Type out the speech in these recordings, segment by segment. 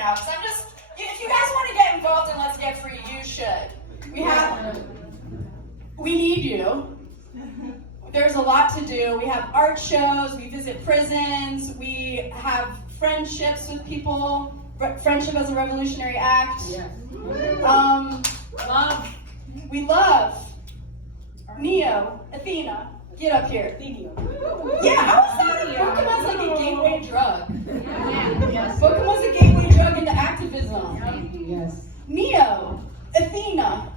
now, because I'm just, if you guys want to get involved in Let's Get Free, you should. We need you. There's a lot to do. We have art shows, we visit prisons, we have friendships with people. Friendship as a revolutionary act. Yeah. We love Neo, Athena. Get up here. Yeah, I was thinking Pokemon's like a gateway drug. Yes. Pokemon's a gateway drug into activism. Yes. Neo, Athena.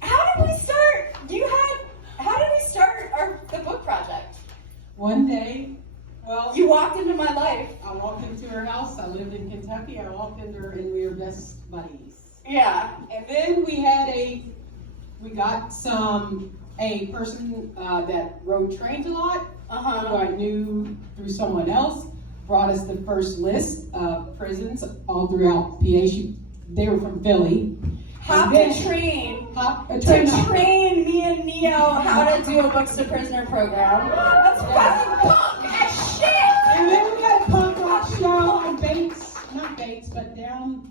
How did we start? How did we start the book project? One day, well, You walked into my life. I walked into her house. I lived in Kentucky. I walked into her and we were best buddies. Yeah. And then we got a person that rode trains a lot, who I knew through someone else, brought us the first list of prisons all throughout PA. They were from Philly. Hop a train to train me and Neo how to do a books to prisoner program. That's fucking punk as shit! And then we got a punk rock show on not Bates, but down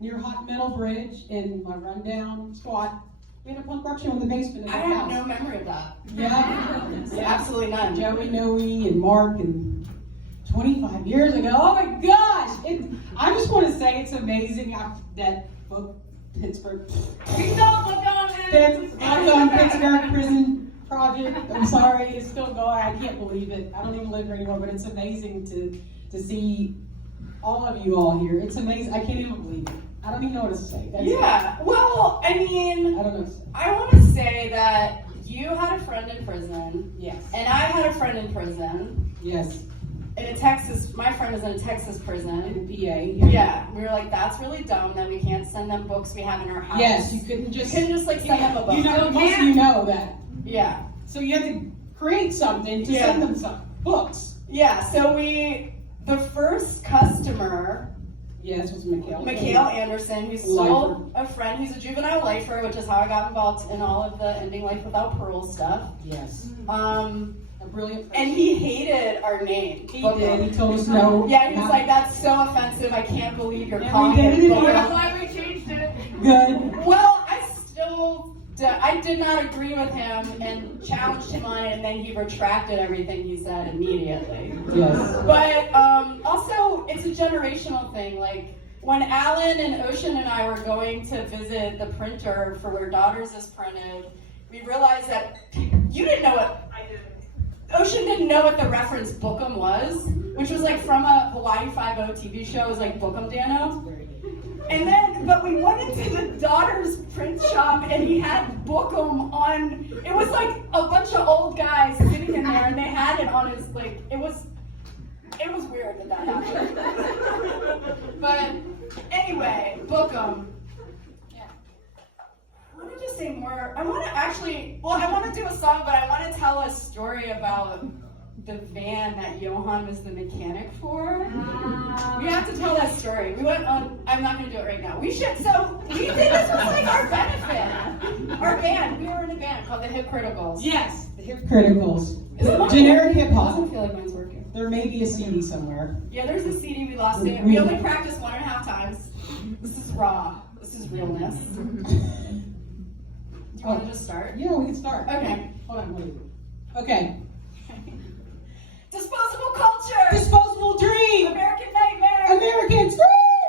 near Hot Metal Bridge in my rundown squad. We had a punk rock show in the basement of the I house. have no memory of that. Yeah. Absolutely none. Joey Noe and Mark and 25 years ago. Oh my gosh! I just want to say it's amazing that book, Pittsburgh. We don't look on Pittsburgh Prison Project. I'm sorry, it's still going. I can't believe it. I don't even live here anymore, but it's amazing to see all of you all here. It's amazing. I can't even believe it. I don't even know what to say. Well, I mean, I don't know what to say. I want to say that you had a friend in prison. Yes. And I had a friend in prison. Yes. My friend was in a Texas prison. In PA. Yeah. We were like, that's really dumb that we can't send them books we have in our house. Yes, you couldn't just send them a book. Most of you know that. Yeah. So you had to create something to send them some books. Yeah, so the first customer, Yes, was Mikhail Anderson, who sold a friend who's a juvenile lifer, which is how I got involved in all of the ending life without parole stuff. Yes. A brilliant person. And he hated our name. He did. He told us no. Yeah, he was like, that's so offensive. I can't believe you're calling it. That's why we changed it. Good. Well, I did not agree with him and challenged him on it, and then he retracted everything he said immediately. Yes. But also, it's a generational thing. Like, when Alan and Ocean and I were going to visit the printer for where Daughters is printed, we realized that you didn't know what Ocean didn't know what the reference Bookham was, which was like from a Hawaii Five-0 TV show. It was like Bookham Dano. And then, but we went into the Daughters print shop and he had Bookham on. It was like a bunch of old guys sitting in there and they had it on his, like, it was weird that happened. But anyway, Bookham. Yeah. I want to just say more. I want to do a song, but I want to tell a story about the van that Johan was the mechanic for. We have to tell that story. We went on, I'm not going to do it right now. We should, so we did, this was like our benefit. Our band, we were in a band called the Hip Criticals. Yes, the Hip Criticals. Is it Generic hip It hop. doesn't feel like mine's working. There may be a CD somewhere. Yeah, there's a CD, we lost it. We only practiced 1.5 times. This is raw. This is realness. Do you want to just start? Yeah, we can start. Okay. Hold on, wait. Okay. Disposable culture! Disposable dream! American nightmare! American dream!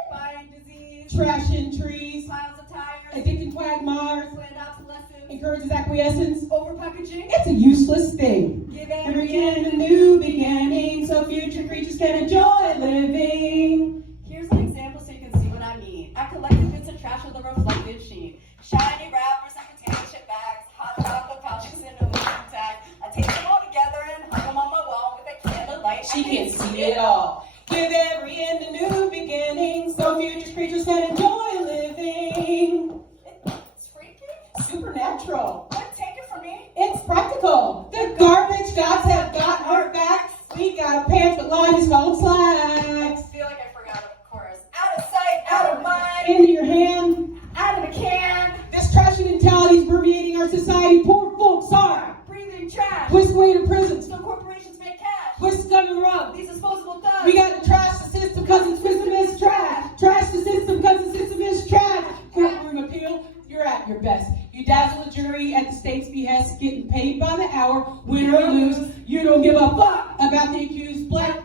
Buying disease! Trashing trees! Piles of tires! Addicted quagmires! Planned obsolescence! Encourages acquiescence! Overpackaging! It's a useless thing. Give Every end a new beginning, so future creatures can enjoy living. Here's an example so you can see what I mean. I collected bits of trash with a reflective sheen. Shiny wrappers and container chip bags, hot chocolate pouches and aluminum tag. I take them all together and hung them on my wall with a candlelight. She can see it all. Give every end a new beginning, so future creatures can enjoy living. It's freaky. Supernatural. What? Take it from me. It's practical. The garbage gods have got our back. We got pants with lines called slacks. I feel like I forgot the chorus. Out of sight, out of mind. Into your hand. Out of the can. This trashy mentality is permeating our society. Poor folks are Breathing trash. whisked away to prisons. So corporations make cash. Whisk's on the rug. These disposable thugs. We got to trash the system because the system is trash. Trash the system because the system is trash. Courtroom appeal, you're at your best. You dazzle a jury at the state's behest, getting paid by the hour, win or lose. You don't give a fuck about the accused black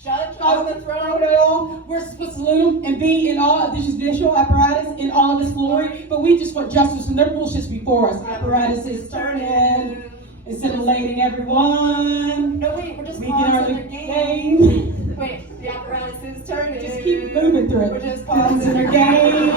judge on the throne. At all. We're supposed to salute him and be in all of this judicial apparatus in all of its glory, but we just want justice and their bullshit's before us. Apparatus is turning. It's scintillating everyone. No, wait, we're just We get our pausing the game. game. Wait, the apparatus is turning. Just keep moving through it. We're just Pausing pausing their game.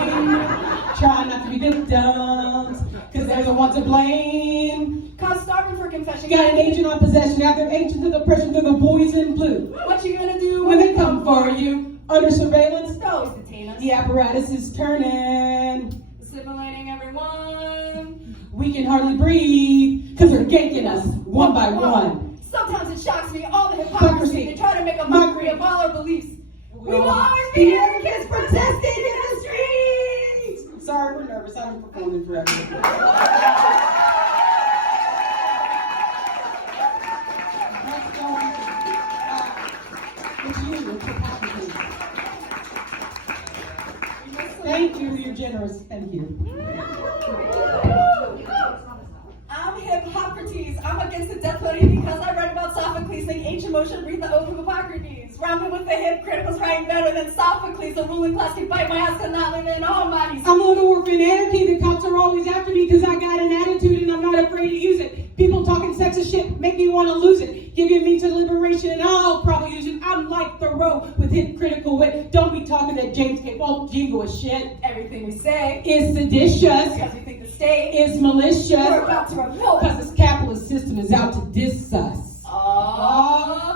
Try not to be victims, because they're the ones to blame. Cause starving for confession. You got an agent on possession after agents of oppression through the boys in blue. What you gonna do When they come for you, under surveillance, Always detain us. the apparatus is turning. Assimilating everyone. We can hardly breathe, because they're ganking us one by one. Sometimes it shocks me, all the hypocrisy. They try to make a mockery of all our beliefs. We will always be advocates protesting in the streets. Sorry, we're nervous. I haven't performed in forever. Thank you, you're generous. Thank you. I'm Hippocrates. I'm against the death penalty because I read about Sophocles, the ancient motion, read the oath of Hippocrates. Rhyming with the hypocriticals, writing better than Sophocles. The ruling class can bite my ass, cannot live in all bodies. I'm a little orphan anarchy. The cops are always after me because I got an attitude and I'm not afraid to use it. People talking sexist shit make me want to lose it. Giving me to liberation and I'll probably use it. I'm like Thoreau with hypocritical wit. Don't be talking that James K. Well, jingle is shit. Everything we say Is seditious. because we think the state Is malicious. we're about to revolt. Because this capitalist system is out to diss us.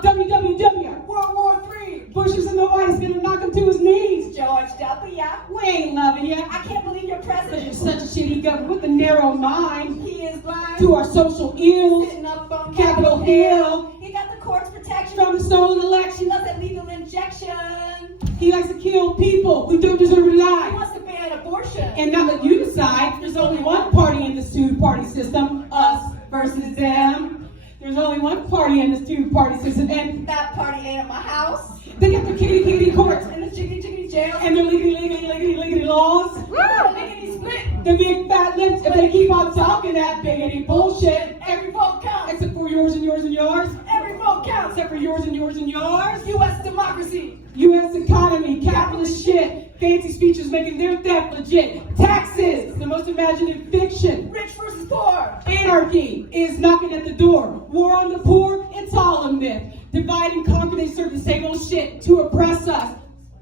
WWW. World War III. Bush is in the White is gonna knock him to his knees. George W. We ain't loving you. I can't believe you're Because president. you're such a shitty government with a narrow mind. He is blind. To our social ills. Sitting up on Capitol Hill. He got the court's protection From the stolen She election. loves that legal injection. He likes to kill people who don't deserve to He die. wants to ban abortion. And not let you decide. There's only one party in this two-party system. Us versus them. There's only one party in this two-party system. And That party ain't at my house. they got the kitty courts. In the jiggly jail. And the lickety laws. Lickety split. The big fat lips. If they keep on talking that biggity bullshit. Every vote counts. Except for yours and yours and yours. Every vote counts. Except for yours and yours and yours. U.S. democracy. U.S. economy, capitalist shit, fancy speeches making their theft legit, taxes, the most imaginative fiction, Rich versus poor. anarchy is knocking at the door, war on the poor, it's all a myth, divide and conquer, they serve the same old shit to oppress us,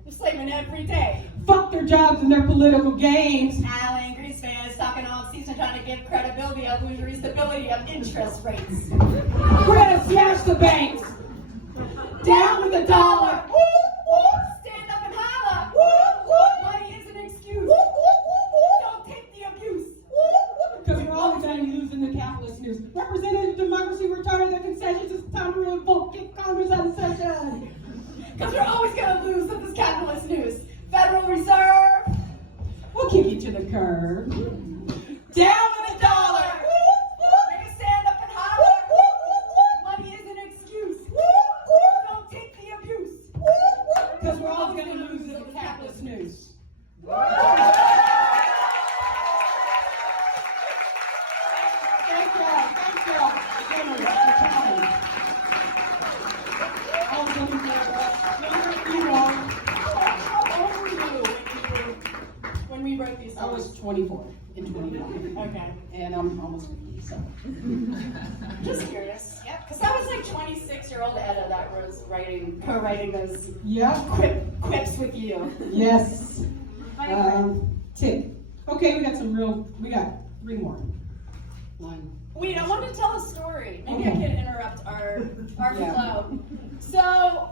We're slaving every day. fuck their jobs and their political games, Alan Greenspan is talking on season trying to give credibility, illusory stability of interest rates. we're gonna smash the banks, down with the dollar, Stand up and holler. Money is an excuse. Don't take the abuse. because we're always going to be losing the capitalist news. Representative democracy, retire their concessions, it's time to revoke, kick Congress out of session. Because we're always going to lose with this capitalist news. Federal Reserve. We'll kick you to the curb. Down with the dollar. Make a stand up and holler. Money is an excuse. Don't take the abuse. Because we're all going to lose to the capitalist news. Thank y'all. Generous for coming. I was looking for you all. How old were you when we wrote these I songs? was 24 and 25. Okay. And I'm almost 50, so. Just curious. Yeah, because that was like 26-year-old Etta that was co-writing those Yeah. quips with you. Yes. My Tick. Okay, we got three more. One. Wait, I wanted to tell a story. Maybe I Okay. can interrupt our Yeah. flow. So,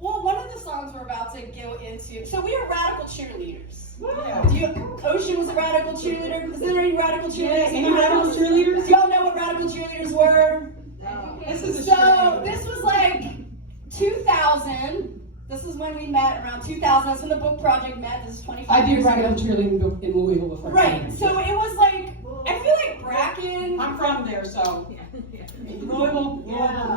well, one of the songs we're about to go into. So we are radical cheerleaders. Yeah. Ocean was a radical cheerleader. Is there any radical cheerleaders? Any radical cheerleaders? Do y'all know what radical cheerleaders were? This is a So cheerleader. this was like 2000. This is when we met, around 2000. That's when the book project met. This is 25 I do years radical ago. cheerleading in Louisville before. Right. So it was like, I feel like Bracken. I'm from there, so. Louisville,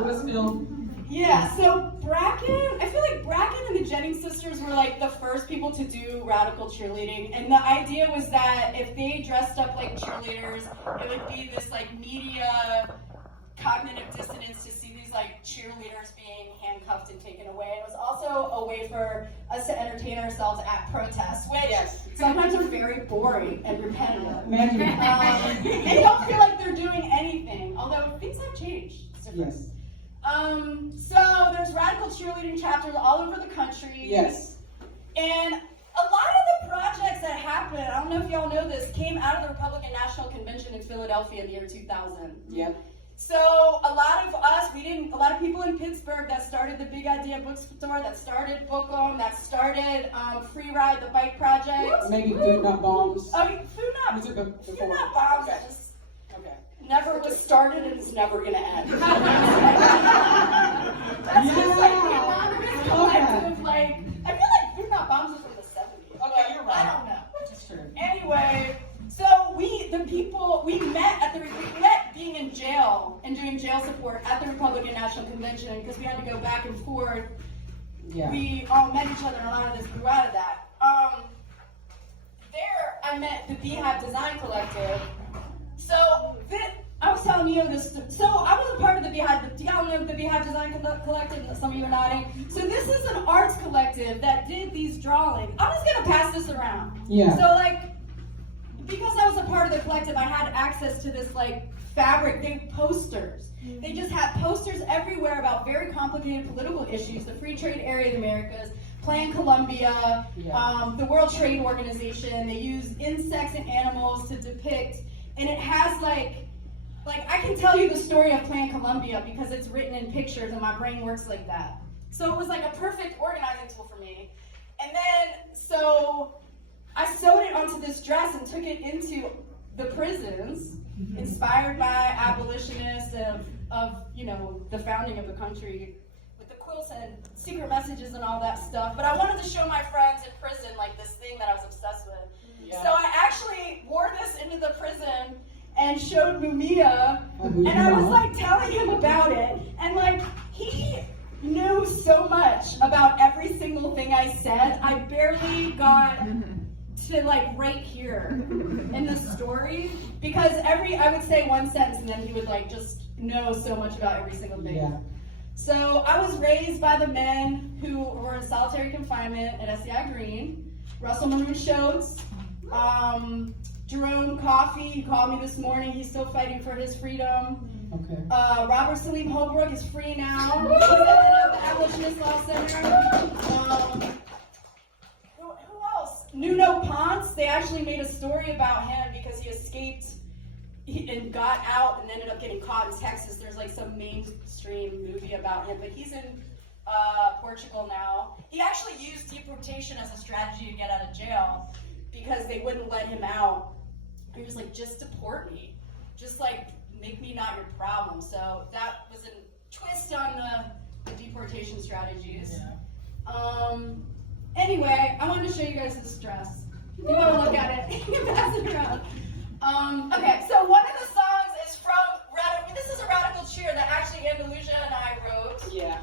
Louisville. Yeah, so Bracken, I feel like Bracken and the Jennings sisters were like the first people to do radical cheerleading. And the idea was that if they dressed up like cheerleaders, it would be this like media cognitive dissonance to see these like cheerleaders being handcuffed and taken away. It was also a way for us to entertain ourselves at protests, which sometimes are very boring and repetitive. They don't feel like they're doing anything, although things have changed. It's different. Yes. So there's radical cheerleading chapters all over the country. Yes. And a lot of the projects that happened, I don't know if y'all know this, came out of the Republican National Convention in Philadelphia in the year 2000. Yep. So a lot of us, a lot of people in Pittsburgh that started the Big Idea Bookstore, that started Bookum, that started Free Ride, the Bike Project. Maybe Food Not Bombs. I mean, Food Not Bombs. Okay. Never was started and it's never going to end. That's just like the anonymous collective, like, I feel like Food Not Bombs is from the 70s. Okay, you're right. I don't know. That's true. Anyway, so we met being in jail and doing jail support at the Republican National Convention because we had to go back and forth. Yeah. We all met each other and a lot of this grew out of that. There I met the Beehive Design Collective. So I was telling you this. So I was a part of the Beehive. Do y'all know the Beehive Design Collective? Some of you are nodding. So this is an arts collective that did these drawings. I'm just gonna pass this around. Yeah. So because I was a part of the collective, I had access to this fabric posters. They just had posters everywhere about very complicated political issues: the Free Trade Area of the Americas, Plan Colombia, the World Trade Organization. They use insects and animals to depict. And it has I can tell you the story of Plan Colombia because it's written in pictures and my brain works like that. So it was like a perfect organizing tool for me. And then, so I sewed it onto this dress and took it into the prisons, inspired by abolitionists of the founding of the country with the quilts and secret messages and all that stuff. But I wanted to show my friends in prison this thing that I was obsessed with. So I actually wore this into the prison and showed Mumia, and I was telling him about it, and he knew so much about every single thing I said. I barely got to right here in the story because I would say one sentence and then he would just know so much about every single thing. Yeah. So I was raised by the men who were in solitary confinement at SEI Green, Russell Maroon Schultz. Jerome Coffey, he called me this morning. He's still fighting for his freedom. Okay. Robert Salim Holbrook is free now. He's at the Abolitionist Law Center. Who else? Nuno Ponce. They actually made a story about him because he escaped and got out and ended up getting caught in Texas. There's some mainstream movie about him, but he's in Portugal now. He actually used deportation as a strategy to get out of jail, because they wouldn't let him out. He was just deport me. Just make me not your problem. So that was a twist on the deportation strategies. Yeah. Anyway, I wanted to show you guys this dress. If you want to look at it, you can pass it around. Okay, so one of the songs is from, this is a radical cheer that actually Andalusia and I wrote. Yeah.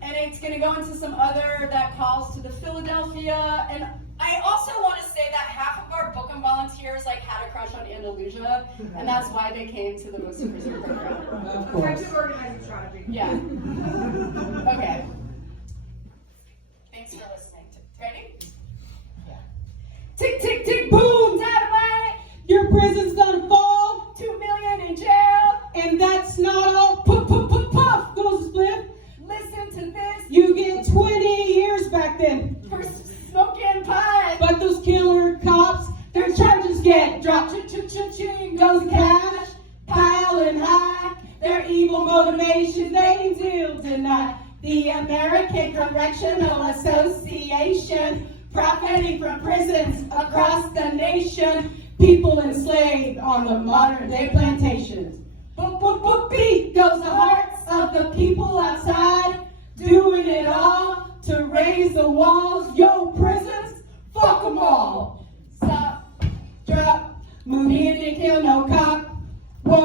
And it's going to go into some other that calls to the Philadelphia. And I also want to say that half of our Bookum volunteers had a crush on Andalusia, and that's why they came to the Books and Preserve program. Of course. Effective organizing strategy. Yeah. Okay. Thanks for listening. Ready? Yeah. Tick, tick, tick, boom, dynamite. Your prison's gonna fall. 2 million in jail. And that's not all. Puff, puff, puff, puff goes the split. Listen to this. You get 20 years back then. For smoking pot. But those killer cops, their charges get dropped. Cha-cha-cha-ching goes cash, piling high. Their evil motivation they do deny. The American Correctional Association, profiting from prisons across the nation. People enslaved on the modern day plantations. Boop, boop, boop, beat goes the hearts of the people outside, doing it all to raise the walls. Yo, prisons, fuck them all. Stop, drop, move in and kill no cop. Whoa,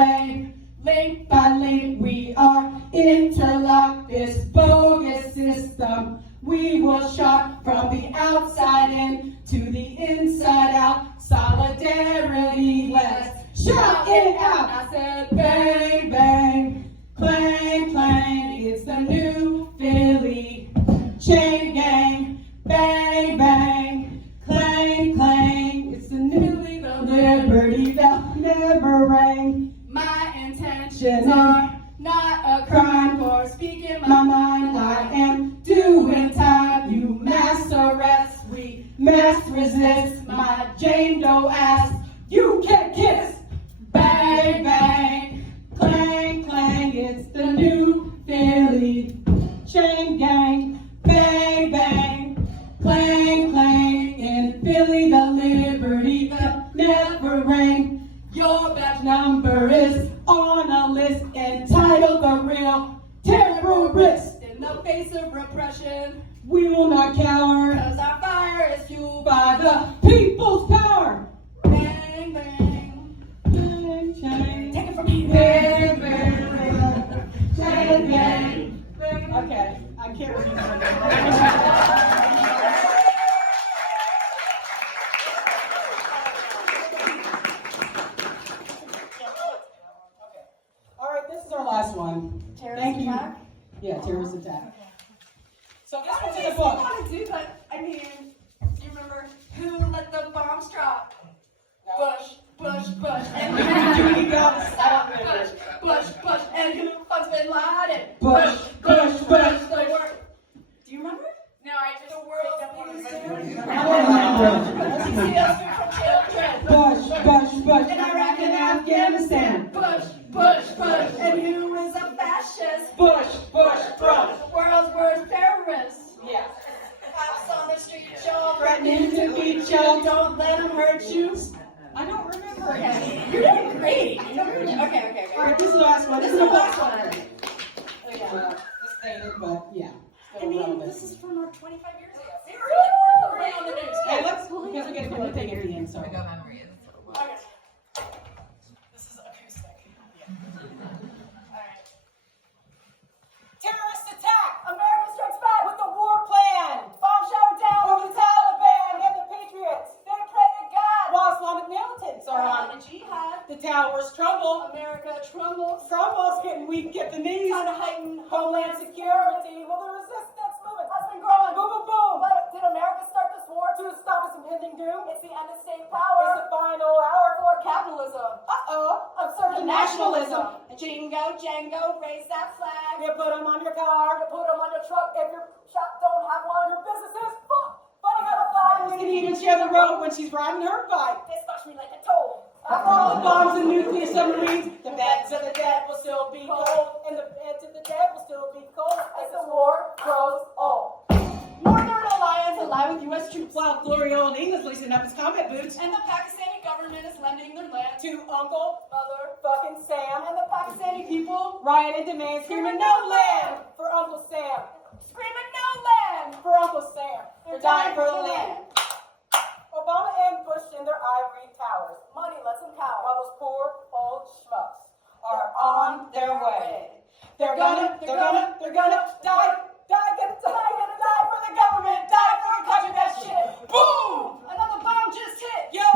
rain. Link by link, we are interlocked. This bogus system, we will shock from the outside in to the inside out. Solidarity, let's shout it out. I said bang, bang, clang, clang. It's the new Philly chain gang. Bang, bang, clang, clang. It's the new liberty that never rang. My intentions are not a crime for speaking my mind. I am doing time. You mass arrest, we mass resist. My Jane Doe ass, you can kiss. Bang, bang, clang, clang. It's the new Philly chain gang. Bang, bang, clang, clang. In Philly, the liberty that never rang. Your badge number is on a list entitled The Real Terrorist. In the face of repression, we will not cower, cause our fire is fueled by the people's power. Bang, bang, bang, bang. Take it from me. Bang, bang, bang, bang, bang, bang. Okay, I can't repeat that. Last one. Thank you. Attack? Yeah, terrorist attack. Okay. So this one's in the I book. want to do that. I mean, do you remember who let the bombs drop? No. Bush, Bush, Bush. And Bush, Bush. And who fucks Bin Laden? Bush, Bush, Bush. Do you remember? No, I just The world's biggest Bush, Bush, Bush. in Iraq and Afghanistan. Bush, Bush, Bush. And who is a fascist? Bush, Bush, Bush. The world's worst terrorist. Yeah. Cops on the street, y'all threatening to beat you. Don't let them hurt you. I don't remember. You're doing great. Okay. All right, this is the last one. This is the last one. Oh, yeah. It's dated, but yeah. I mean, this is from 25 years ago. Woo! Right on the news. Hey, let's, because we're getting to the thing at the end, so. We got memories. Okay. This is acoustic. Alright. Terrorist attack! America strikes back with a war plan! Bomb shower down Over the Taliban and the Patriots! They pray to God. While Islamic militants are on the jihad. the towers tremble. America trembles. Crumbles, getting weak at the knees. Trying to heighten Homeland security. Well, the resistance movement has been growing. Boom, boom, boom. But did America start this war To stop its impending doom. It's the end of state It's power the final hour. for capitalism. Uh-oh. Absurd Nationalism. Jingo, Django, raise that flag. You put them on your car. Put them on your truck if your shop don't have one. Your business is full. Funny how the flag We can even share the road when she's riding her bike. They smash me like a toll. After all the bombs and nuclear submarines, the beds of the dead will still be cold, and the beds of the dead will still be cold as the war grows old. Northern Alliance ally with U.S. troops. While glory old England loosening up his combat boots And the Pakistani government is lending their land to Uncle Motherfucking Sam, and the Pakistani people Ryan and demand screaming no land for Uncle Sam, screaming no land. for Uncle Sam. They're dying for the land. Obama and Bush in their ivory towers, Money lets them cower. while those poor old schmucks are on their way. They're gonna die, gonna die for the government, die for a country that shit. Boom! Another bomb just hit. Yo,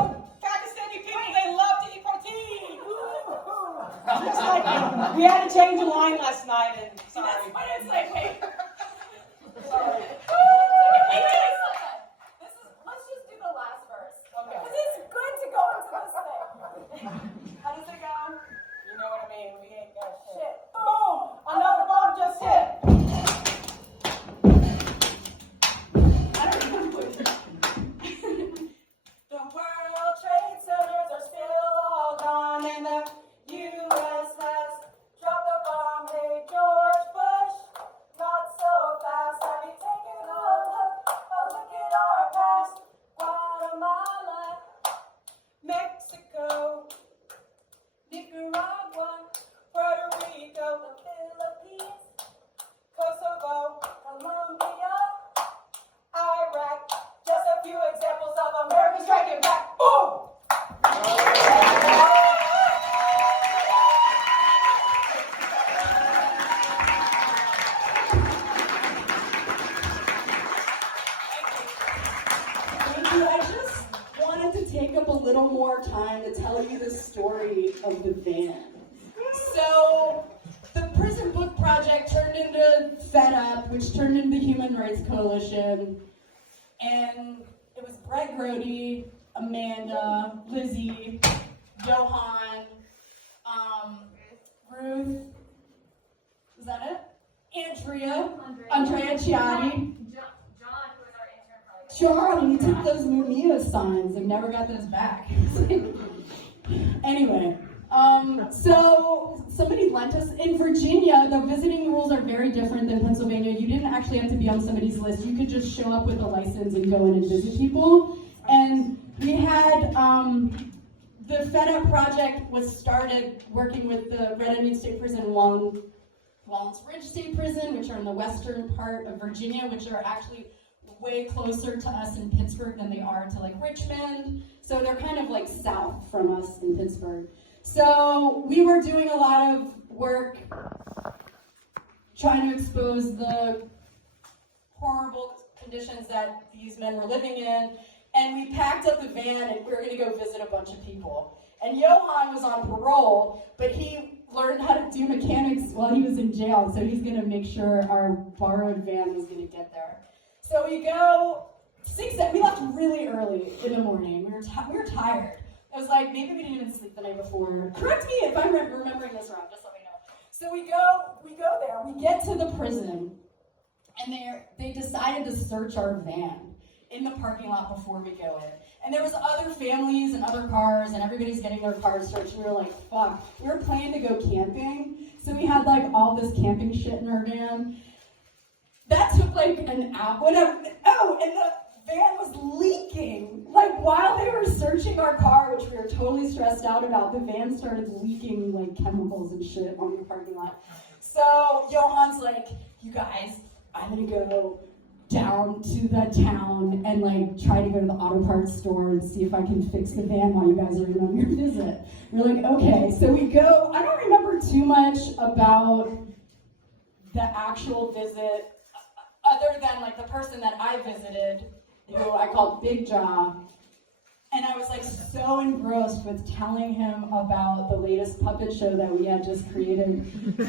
Pakistani people, they love to eat protein. Just like, we had to change the line last night, and sorry. But it's like, wait. Sorry. Let's just do the last verse. Okay. Because it's good to go into this thing. How does it go? You know what I mean? We ain't got shit. Shit. Boom! Another bomb just hit. I don't remember. The World Trade Centers are still all gone, and the U.S. has dropped a bomb. Hey, George Bush, not so fast. Have you taken a look at our past? Guatemala, Mexico, Nicaragua, Puerto Rico, the Philippines, Kosovo, Colombia. Iraq. Just a few examples of America striking back. Boom! story of the van. So the Prison Book Project turned into Fed Up, which turned into the Human Rights Coalition, and it was Greg Rohde, Amanda, Lizzie, Johan, Ruth, is that it? Andrea Ciatti. John, who was our intern, probably. Charlie, we took those Mumia signs and never got those back. Anyway, so somebody lent us, in Virginia, the visiting rules are very different than Pennsylvania. You didn't actually have to be on somebody's list. You could just show up with a license and go in and visit people. And we had, the Fed Up Project was started working with the Red Indian State Prison, Walnut Ridge State Prison, which are in the western part of Virginia, which are actually way closer to us in Pittsburgh than they are to like Richmond. So they're kind of like south from us in Pittsburgh. So we were doing a lot of work trying to expose the horrible conditions that these men were living in. And we packed up the van and we were gonna go visit a bunch of people. And Johan was on parole, but he learned how to do mechanics while he was in jail, so he's gonna make sure our borrowed van was gonna get there. So we go, we left really early in the morning. We were tired. I was like, maybe we didn't even sleep the night before. Correct me if I'm remembering this wrong, just let me know. So we go there, we get to the prison, and they decided to search our van in the parking lot before we go in. And there was other families and other cars, and everybody's getting their cars searched, and we were like, fuck. We were planning to go camping, so we had like all this camping shit in our van. That took like an hour, and the van was leaking. Like while they were searching our car, which we were totally stressed out about, the van started leaking like chemicals and shit on the parking lot. So Johan's like, you guys, I'm gonna go down to the town and like try to go to the auto parts store and see if I can fix the van while you guys are on your visit. We're like, okay. So we go. I don't remember too much about the actual visit, other than like the person that I visited, who I called Big Jaw. And I was like so engrossed with telling him about the latest puppet show that we had just created,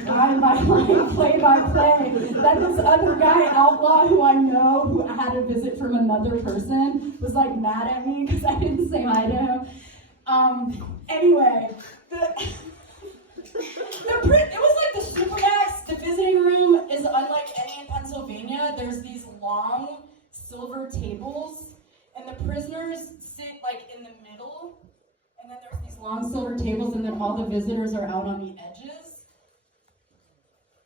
line by line, play by play, that this other guy, Outlaw, who I know, who had a visit from another person, was like mad at me because I didn't say hi to him. Anyway, it was like the Supermax. The visiting room is unlike any in Pennsylvania. There's these long silver tables, and the prisoners sit like in the middle, and then there's these long silver tables, and then all the visitors are out on the edges.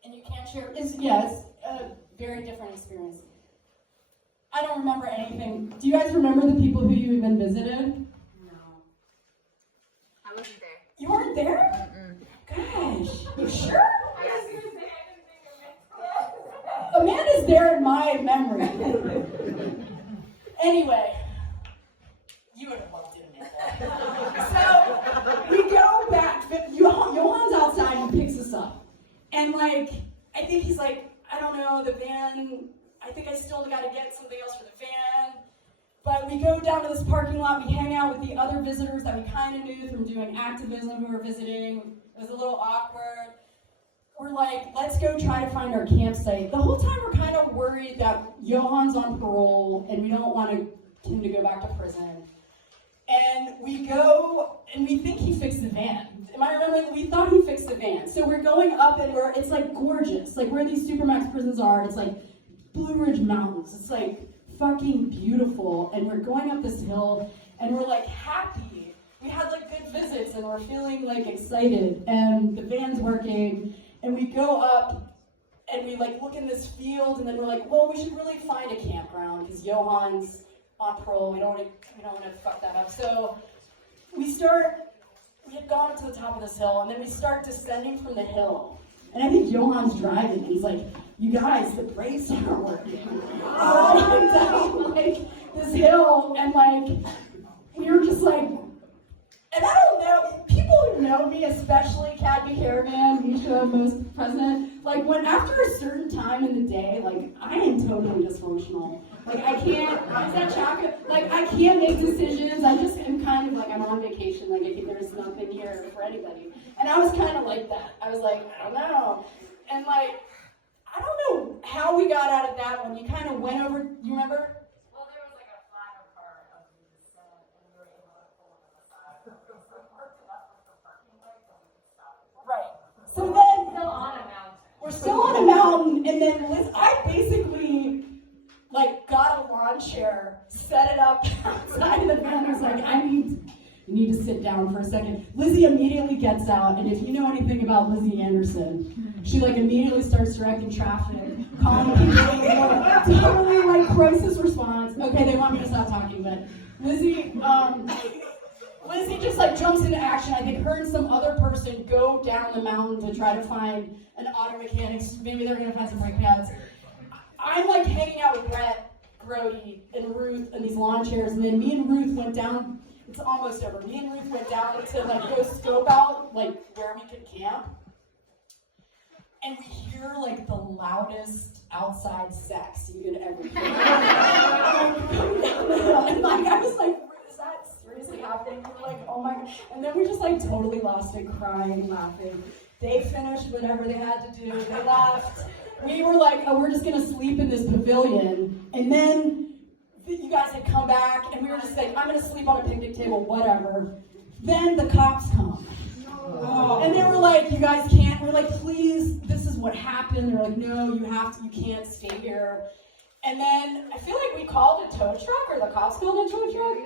And you can't share. It's a very different experience. I don't remember anything. Do you guys remember the people who you even visited? No. I wasn't there. You weren't there? Mm-mm. Gosh, you sure? Yes. Amanda's there in my memory. Anyway, you would have loved it, Amanda. So we go back. Johan's outside and picks us up, and like I think he's like, I don't know, the van. I think I still got to get something else for the van. But we go down to this parking lot. We hang out with the other visitors that we kind of knew from doing activism who were visiting. It was a little awkward. We're like, let's go try to find our campsite. The whole time we're kind of worried that Johan's on parole and we don't want him to go back to prison. And we go and we think he fixed the van. Am I remembering? We thought he fixed the van. So we're going up and it's like gorgeous. Like where these Supermax prisons are, it's like Blue Ridge Mountains. It's like fucking beautiful. And we're going up this hill and we're like happy. We had like good visits and we're feeling like excited. And the van's working. And we go up and we like look in this field and then we're like, well, we should really find a campground because Johan's on parole. We don't want to fuck that up. So we had gone to the top of this hill and then we start descending from the hill. And I think Johan's driving and he's like, you guys, the brakes aren't working. So we're down like this hill and like, we were just like, and I don't know, people who know me, especially Cadby Caravan, Misha, most present, like when after a certain time in the day, like I am totally dysfunctional. Like I can't make decisions. I just am kind of like, I'm a on vacation, like I think there's nothing here for anybody. And I was kind of like that. I was like, I don't know. And like, I don't know how we got out of that one. You kind of went over, you remember? Well, there was like a flatter part of the descent, and we were able to pull them aside. So it worked enough with the parking lights that we could stop it. Right. So then, Still on a mountain. we're still on a mountain, and then I basically like got a lawn chair, set it up outside of the van. I was like, you need to sit down for a second. Lizzie immediately gets out, and if you know anything about Lizzie Anderson, she like immediately starts directing traffic, calling people, totally like crisis response. Okay, they want me to stop talking, but Lizzie just like jumps into action. I think her and some other person go down the mountain to try to find an auto mechanic. Maybe they're gonna find some brake pads. I'm like hanging out with Brett, Grody, and Ruth in these lawn chairs, and then me and Ruth went down. It's almost over. Me and Ruth went down to like go scope out like where we could camp, and we hear like the loudest outside sex you could ever hear. And like I was like, is that seriously happening? We were like, oh my god! And then we just like totally lost it, crying, laughing. They finished whatever they had to do. They left. We were like, oh, we're just gonna sleep in this pavilion, and then you guys had come back, and we were just like, I'm gonna sleep on a picnic table, whatever. Then the cops come. Oh. And they were like, you guys can't. We're like, please, this is what happened. They're like, no, you can't stay here. And then I feel like we called a tow truck, or the cops called a tow truck. We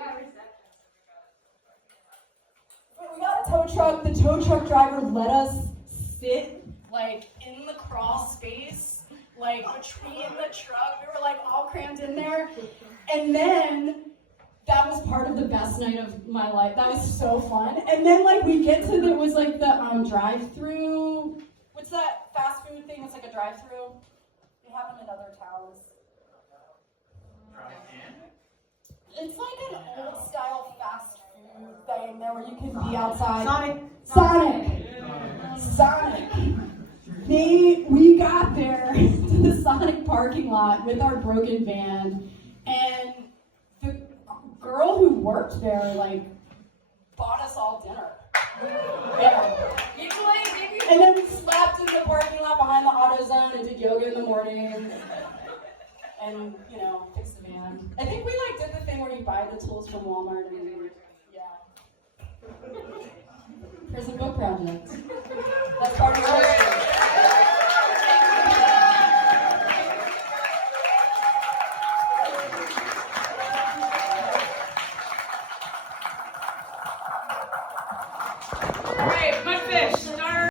got a tow truck. The tow truck driver let us sit like in the crawl space, like between the truck. We were like all crammed in there. And then that was part of the best night of my life. That was so fun. And then like we get to there was like the drive-through. What's that fast food thing? It's like a drive-through. They have them in other towns. It's like an old style fast food thing there where you can be outside. Sonic. We got there to the Sonic parking lot with our broken van, and the girl who worked there like bought us all dinner. Yeah. And then we slept in the parking lot behind the AutoZone and did yoga in the morning. And fixed the van. I think we like did the thing where you buy the tools from Walmart and yeah. Prison Book Project. That's part of